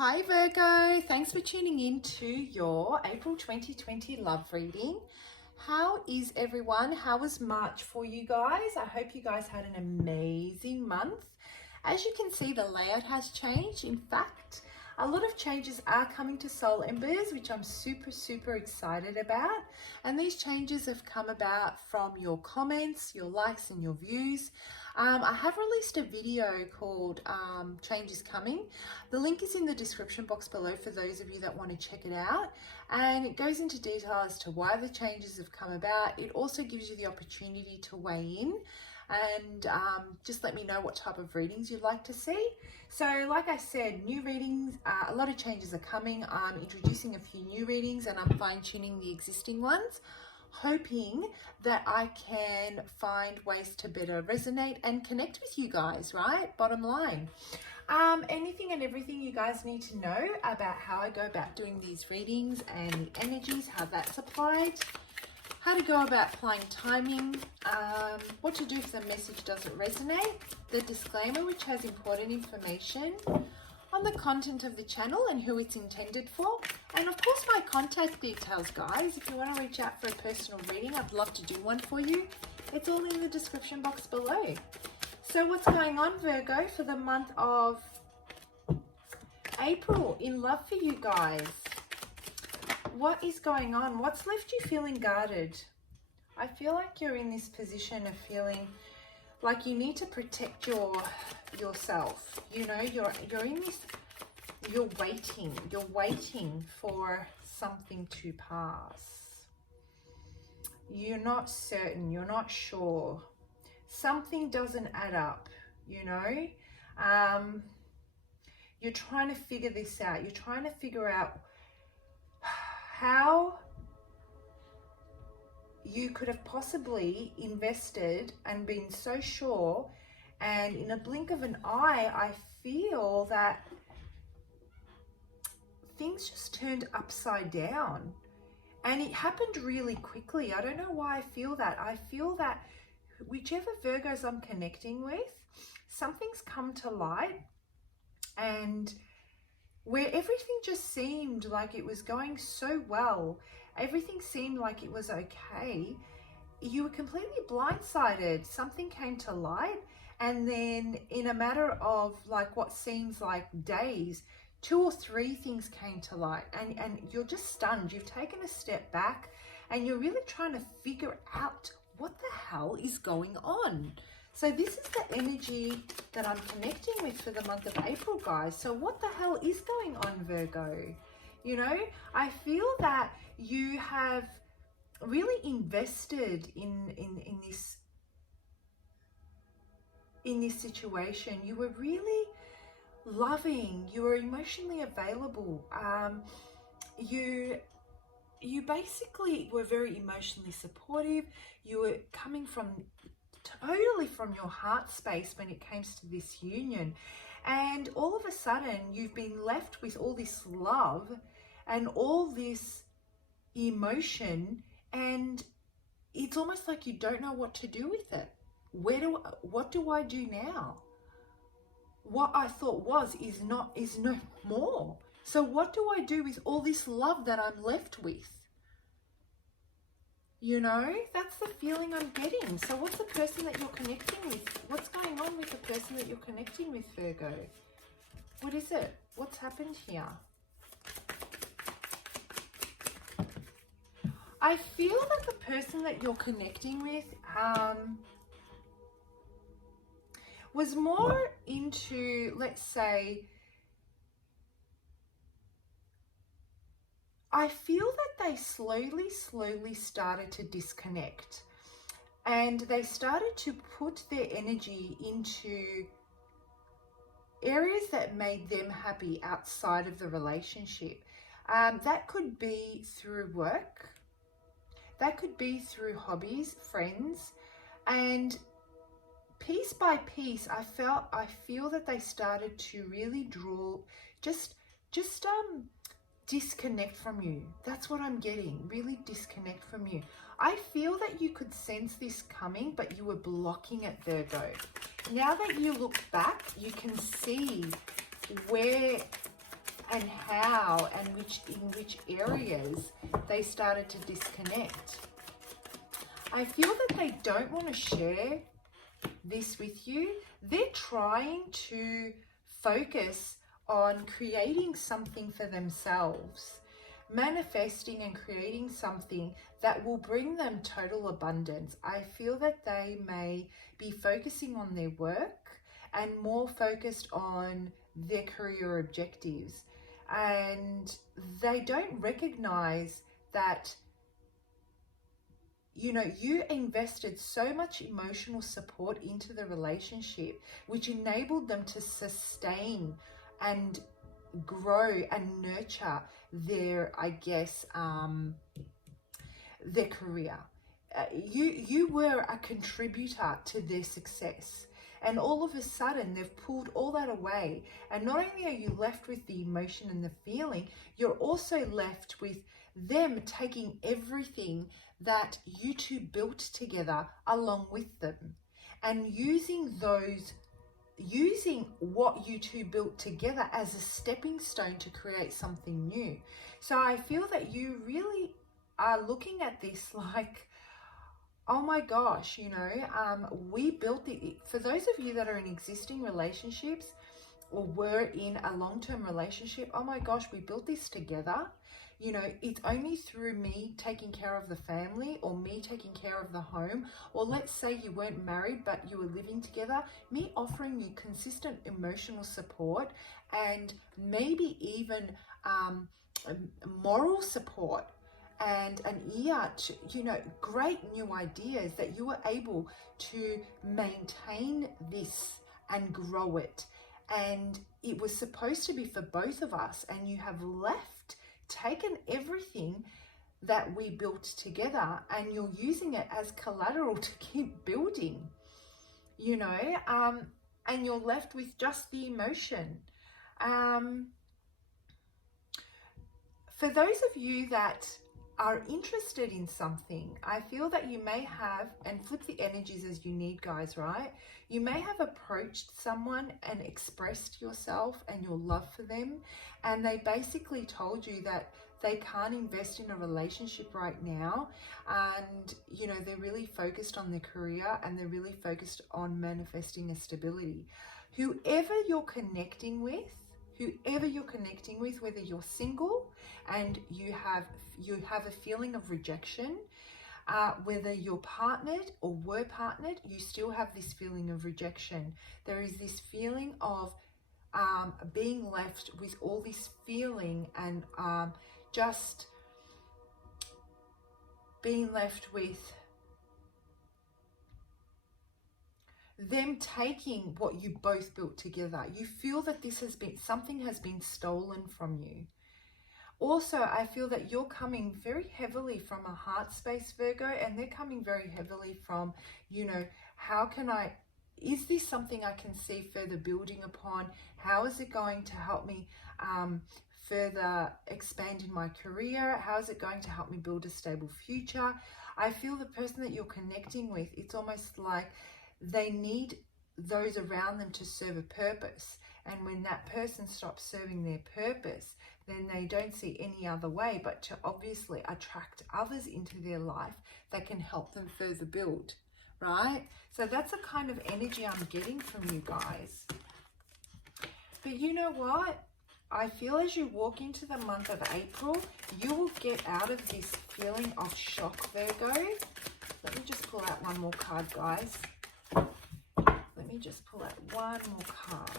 Hi Virgo, thanks for tuning in to your April 2020 love reading. How is everyone? How was March for you guys? I hope you guys had an amazing month. As you can see, the layout has changed. In fact, a lot of changes are coming to Soul Embers, which I'm super excited about. And these changes have come about from your comments, your likes and your views. I have released a video called Changes Coming. The link is in the description box below for those of you that want to check it out. And it goes into detail as to why the changes have come about. It also gives you the opportunity to weigh in and just let me know what type of readings you'd like to see. So like I said, new readings, a lot of changes are coming. I'm introducing a few new readings and I'm fine-tuning the existing ones, hoping that I can find ways to better resonate and connect with you guys, right? Bottom line. Anything and everything you guys need to know about how I go about doing these readings and the energies, how that's applied, how to go about applying timing, what to do if the message doesn't resonate, the disclaimer which has important information on the content of the channel and who it's intended for, and of course my contact details, guys. If you want to reach out for a personal reading, I'd love to do one for you. It's all in the description box below. So what's going on, Virgo, for the month of April in love for you guys? What is going on? What's left you feeling guarded? I feel like you're in this position of feeling like you need to protect yourself. You know, you're in this, you're waiting for something to pass. You're not certain, you're not sure. Something doesn't add up, you know. You're trying to figure this out. You're trying to figure out how you could have possibly invested and been so sure, and in a blink of an eye, I feel that things just turned upside down. And it happened really quickly. I don't know why I feel that. I feel that whichever Virgos I'm connecting with, something's come to light, and where everything just seemed like it was going so well, everything seemed like it was okay, you were completely blindsided. Something came to light, and then in a matter of like what seems like days, 2 or 3 things came to light, and you're just stunned. You've taken a step back and you're really trying to figure out what the hell is going on. So this is the energy that I'm connecting with for the month of April, guys. So what the hell is going on, Virgo? You know, I feel that you have really invested in this situation. You were really loving, you were emotionally available. You basically were very emotionally supportive. You were coming totally from your heart space when it comes to this union, and all of a sudden you've been left with all this love and all this emotion, and it's almost like you don't know what to do with it. What do I do now? What I thought is no more. So what do I do with all this love that I'm left with? You know, that's the feeling I'm getting. So what's the person that you're connecting with? What's going on with the person that you're connecting with, Virgo? What is it? What's happened here? I feel that the person that you're connecting with was more into, let's say, I feel that they slowly started to disconnect, and they started to put their energy into areas that made them happy outside of the relationship. That could be through work, that could be through hobbies, friends, and piece by piece, I feel that they started to really draw, just disconnect from you. That's what I'm getting. Really disconnect from you. I feel that you could sense this coming, but you were blocking it, Virgo. Now that you look back, you can see where and how and in which areas they started to disconnect. I feel that they don't want to share this with you. They're trying to focus on creating something for themselves, manifesting and creating something that will bring them total abundance. I feel that they may be focusing on their work and more focused on their career objectives, and they don't recognize that, you know, you invested so much emotional support into the relationship, which enabled them to sustain and grow and nurture their, I guess, their career. You were a contributor to their success. And all of a sudden, they've pulled all that away. And not only are you left with the emotion and the feeling, you're also left with them taking everything that you two built together along with them, and using what you two built together as a stepping stone to create something new. So I feel that you really are looking at this like, oh my gosh, you know, we built for those of you that are in existing relationships or were in a long-term relationship, oh my gosh, we built this together. You know, it's only through me taking care of the family, or me taking care of the home, or let's say you weren't married but you were living together, me offering you consistent emotional support and maybe even moral support and an ear to, you know, great new ideas, that you were able to maintain this and grow it. And it was supposed to be for both of us, and you have taken everything that we built together and you're using it as collateral to keep building, you know, and you're left with just the emotion. For those of you that are interested in something, I feel that you may have, and flip the energies as you need, guys, right? You may have approached someone and expressed yourself and your love for them, and they basically told you that they can't invest in a relationship right now, and you know, they're really focused on their career and they're really focused on manifesting a stability. Whoever you're connecting with, whether you're single and you have a feeling of rejection, whether you're partnered or were partnered, you still have this feeling of rejection. There is this feeling of being left with all this feeling, and just being left with them taking what you both built together. You feel that something has been stolen from you. Also, I feel that you're coming very heavily from a heart space, Virgo, and they're coming very heavily from, you know, is this something I can see further building upon? How is it going to help me further expand in my career? How is it going to help me build a stable future? I feel the person that you're connecting with, it's almost like they need those around them to serve a purpose. And when that person stops serving their purpose, then they don't see any other way but to obviously attract others into their life that can help them further build, right? So that's the kind of energy I'm getting from you guys. But you know what? I feel as you walk into the month of April, you will get out of this feeling of shock, Virgo. Let me just pull out one more card, guys. Let me just pull out one more card.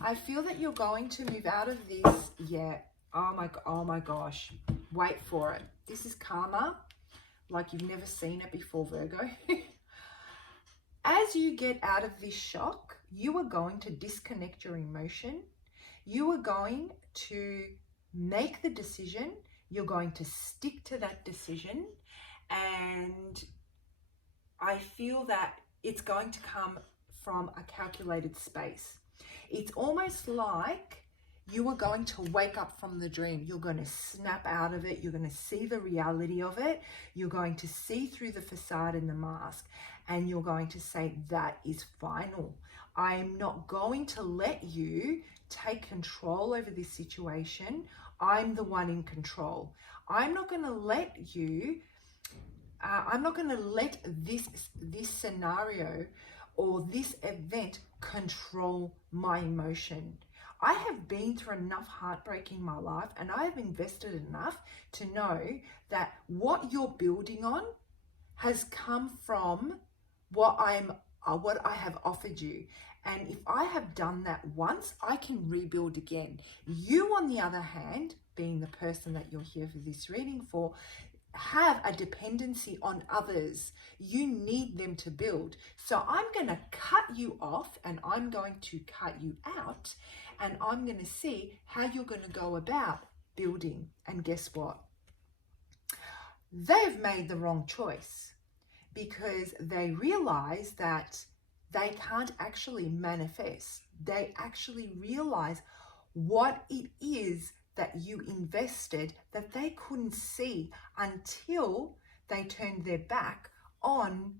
I feel that you're going to move out of this. Yeah. Oh my gosh. Wait for it. This is karma like you've never seen it before, Virgo. As you get out of this shock, you are going to disconnect your emotion. You are going to make the decision. You're going to stick to that decision. And I feel that it's going to come from a calculated space. It's almost like you are going to wake up from the dream. You're going to snap out of it. You're going to see the reality of it. You're going to see through the facade and the mask. and you're going to say, that is final. I'm not going to let you take control over this situation. I'm the one in control. I'm not going to let you, I'm not going to let this scenario or this event control my emotion. I have been through enough heartbreak in my life, and I have invested enough to know that what you're building on has come from what I have offered you. And if I have done that once, I can rebuild again. You, on the other hand, being the person that you're here for this reading for, have a dependency on others. You need them to build. So I'm going to cut you off, and I'm going to cut you out, and I'm going to see how you're going to go about building. And guess what? They've made the wrong choice, because they realize that they can't actually manifest. They actually realize what it is that you invested that they couldn't see until they turned their back on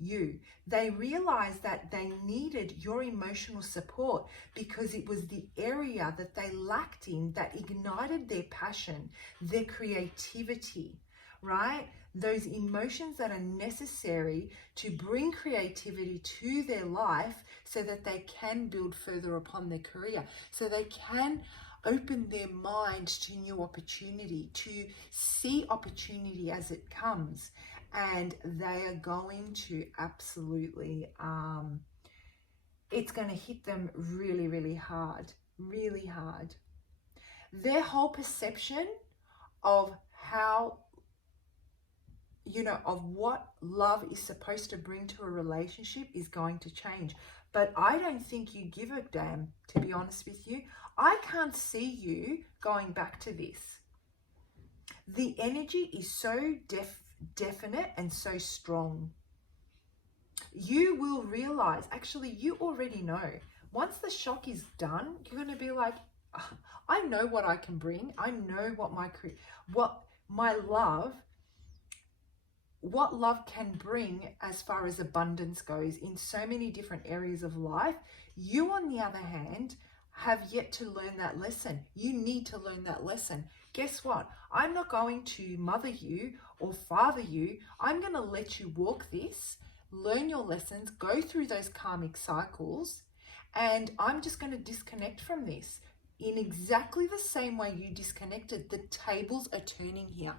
you. They realized that they needed your emotional support because it was the area that they lacked in that ignited their passion, their creativity, right? Those emotions that are necessary to bring creativity to their life so that they can build further upon their career, so they can open their mind to new opportunity, to see opportunity as it comes. And they are going to absolutely, it's going to hit them really, really hard, really hard. Their whole perception of how, of what love is supposed to bring to a relationship is going to change. But I don't think you give a damn, to be honest with you. I can't see you going back to this. The energy is so definite and so strong. You will realize, actually, you already know. Once the shock is done, you're going to be like, I know what I can bring. I know what love can bring as far as abundance goes in so many different areas of life. You, on the other hand, have yet to learn that lesson. You need to learn that lesson. Guess what? I'm not going to mother you or father you. I'm going to let you walk this, learn your lessons, go through those karmic cycles, and I'm just going to disconnect from this. In exactly the same way you disconnected, the tables are turning here.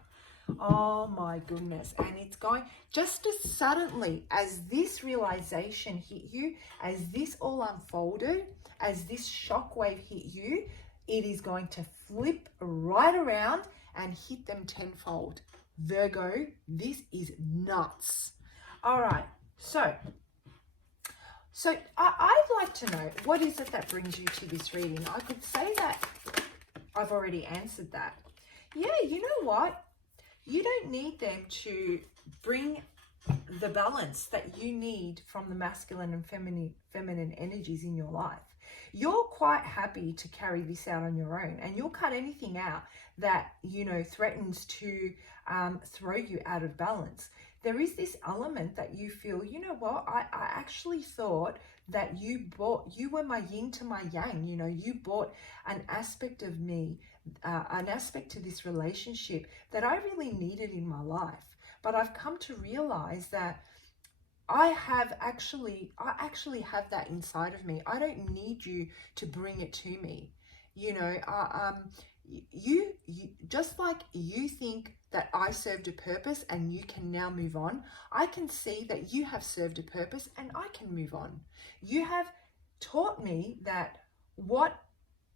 Oh my goodness. And it's going just as suddenly as this realization hit you, as this all unfolded, as this shockwave hit you, it is going to flip right around and hit them tenfold. Virgo, this is nuts. All right. So I'd like to know, what is it that brings you to this reading? I could say that I've already answered that. Yeah, you know what? You don't need them to bring the balance that you need from the masculine and feminine energies in your life. You're quite happy to carry this out on your own, and you'll cut anything out that, threatens to throw you out of balance. There is this element that you feel, you know what, I actually thought that you were my yin to my yang. You brought an aspect of me, an aspect to this relationship that I really needed in my life. But I've come to realize that I actually have that inside of me. I don't need you to bring it to me. You just like you think that I served a purpose and you can now move on, I can see that you have served a purpose and I can move on. You have taught me that what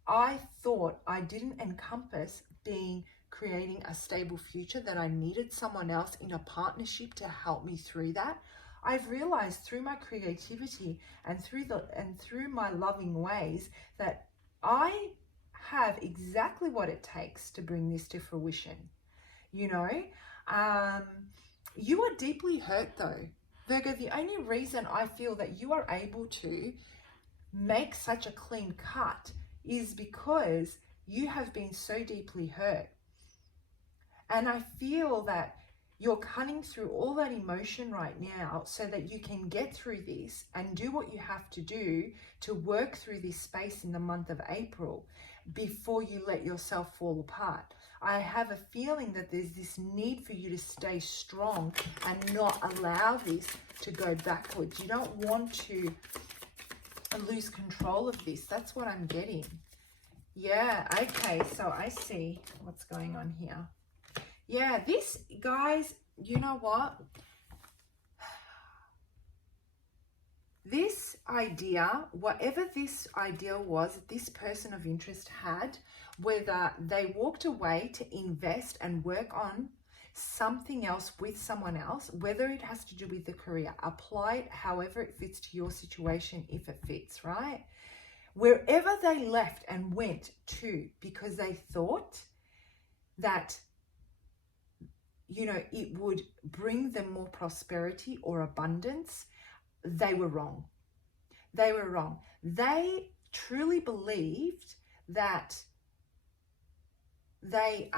I thought I didn't encompass, being creating a stable future, that I needed someone else in a partnership to help me through that. I've realized through my creativity and through my loving ways that I have exactly what it takes to bring this to fruition. You are deeply hurt though, Virgo. The only reason I feel that you are able to make such a clean cut is because you have been so deeply hurt. And I feel that You're cutting through all that emotion right now so that you can get through this and do what you have to do to work through this space in the month of April before you let yourself fall apart. I have a feeling that there's this need for you to stay strong and not allow this to go backwards. You don't want to lose control of this. That's what I'm getting. Yeah, okay, so I see what's going on here. Yeah, this, guys, you know what? This idea, whatever this idea was that this person of interest had, whether they walked away to invest and work on something else with someone else, whether it has to do with the career, apply it however it fits to your situation, if it fits, right? Wherever they left and went to because they thought that, you know, it would bring them more prosperity or abundance, they were wrong. They were wrong. They truly believed that that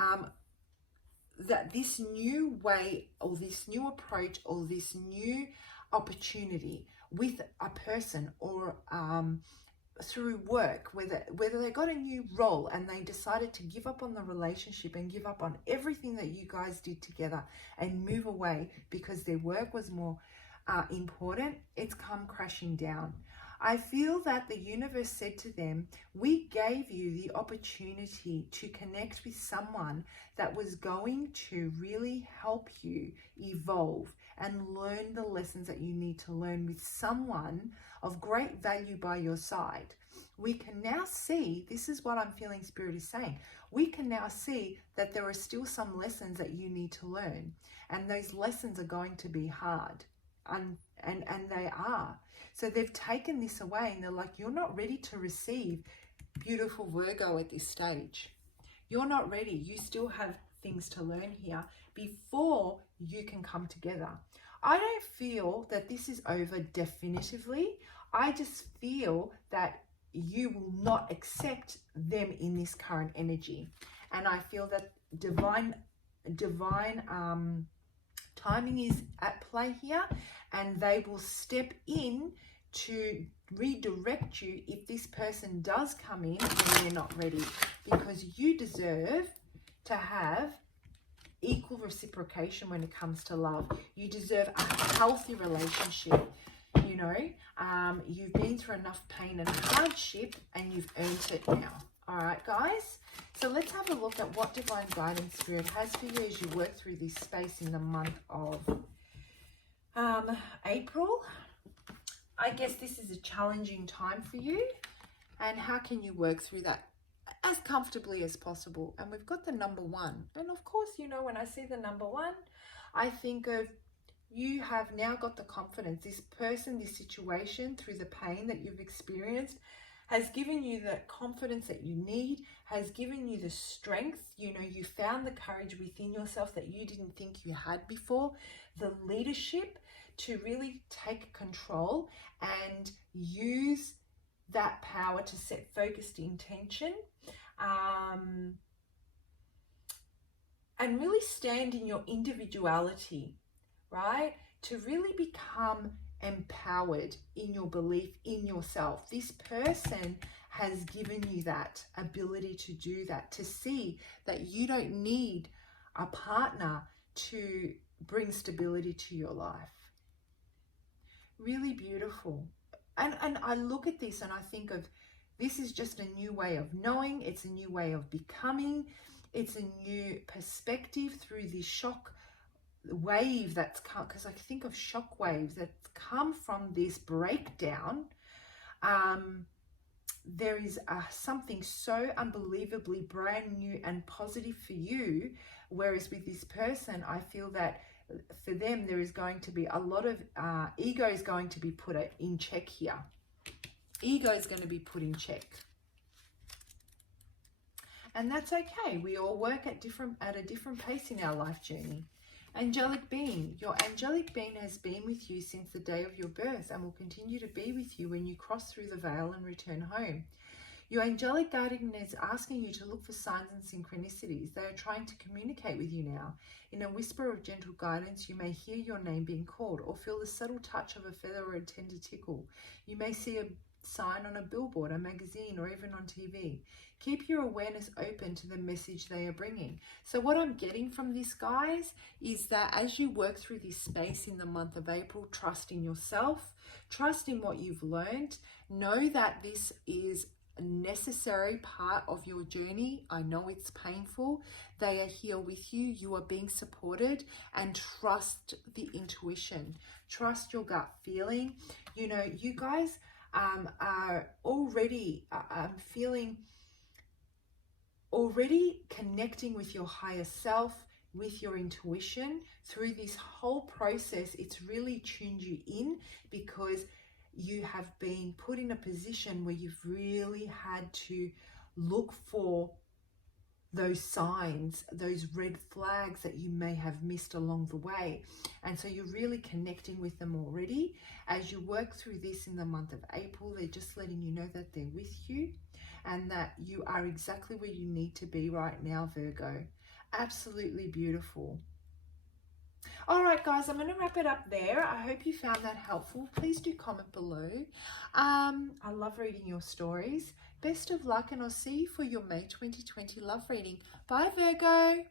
this new way or this new approach or this new opportunity with a person or through work, whether they got a new role and they decided to give up on the relationship and give up on everything that you guys did together and move away because their work was more important, it's come crashing down. I feel that the universe said to them, we gave you the opportunity to connect with someone that was going to really help you evolve and learn the lessons that you need to learn with someone of great value by your side. We can now see, this is what I'm feeling Spirit is saying, we can now see that there are still some lessons that you need to learn, and those lessons are going to be hard, and they are. So they've taken this away and they're like, you're not ready to receive beautiful Virgo at this stage. You're not ready. You still have things to learn here before you can come together. I don't feel that this is over definitively. I just feel that you will not accept them in this current energy. And I feel that divine timing is at play here, and they will step in to redirect you if this person does come in and they're not ready, because you deserve to have equal reciprocation when it comes to love. You deserve a healthy relationship. You know, you've been through enough pain and hardship and you've earned it now. All right, guys, so let's have a look at what Divine Guidance Spirit has for you as you work through this space in the month of April. I guess this is a challenging time for you, and how can you work through that as comfortably as possible? And we've got the number 1, and of course, you know, when I see the number 1, I think of you have now got the confidence. This person, this situation, through the pain that you've experienced, has given you the confidence that you need, has given you the strength. You know, you found the courage within yourself that you didn't think you had before, the leadership to really take control and use that power to set focused intention, and really stand in your individuality, right? To really become empowered in your belief in yourself. This person has given you that ability to do that, to see that you don't need a partner to bring stability to your life. Really beautiful. And I look at this and I think of, this is just a new way of knowing. It's a new way of becoming. It's a new perspective through the shock wave that's come, because I think of shock waves that's come from this breakdown. There is something so unbelievably brand new and positive for you, whereas with this person, I feel that for them there is going to be a lot of ego is going to be put in check here. Ego is going to be put in check, and that's okay. We all work at a different pace in our life journey. Angelic being, your angelic being has been with you since the day of your birth and will continue to be with you when you cross through the veil and return home. Your angelic guardian is asking you to look for signs and synchronicities. They are trying to communicate with you now. In a whisper of gentle guidance, you may hear your name being called or feel the subtle touch of a feather or a tender tickle. You may see a sign on a billboard, a magazine, or even on TV. Keep your awareness open to the message they are bringing. So what I'm getting from this, guys, is that as you work through this space in the month of April, trust in yourself, trust in what you've learned. Know that this is a necessary part of your journey. I know it's painful. They are here with you. You are being supported, and trust the intuition. Trust your gut feeling. You know, you guys are already already connecting with your higher self, with your intuition. Through this whole process, it's really tuned you in, because you have been put in a position where you've really had to look for those signs, those red flags that you may have missed along the way. And so you're really connecting with them already. As you work through this in the month of April, they're just letting you know that they're with you and that you are exactly where you need to be right now, Virgo. Absolutely beautiful. All right, guys, I'm going to wrap it up there. I hope you found that helpful. Please do comment below. I love reading your stories. Best of luck, and I'll see you for your May 2020 love reading. Bye, Virgo.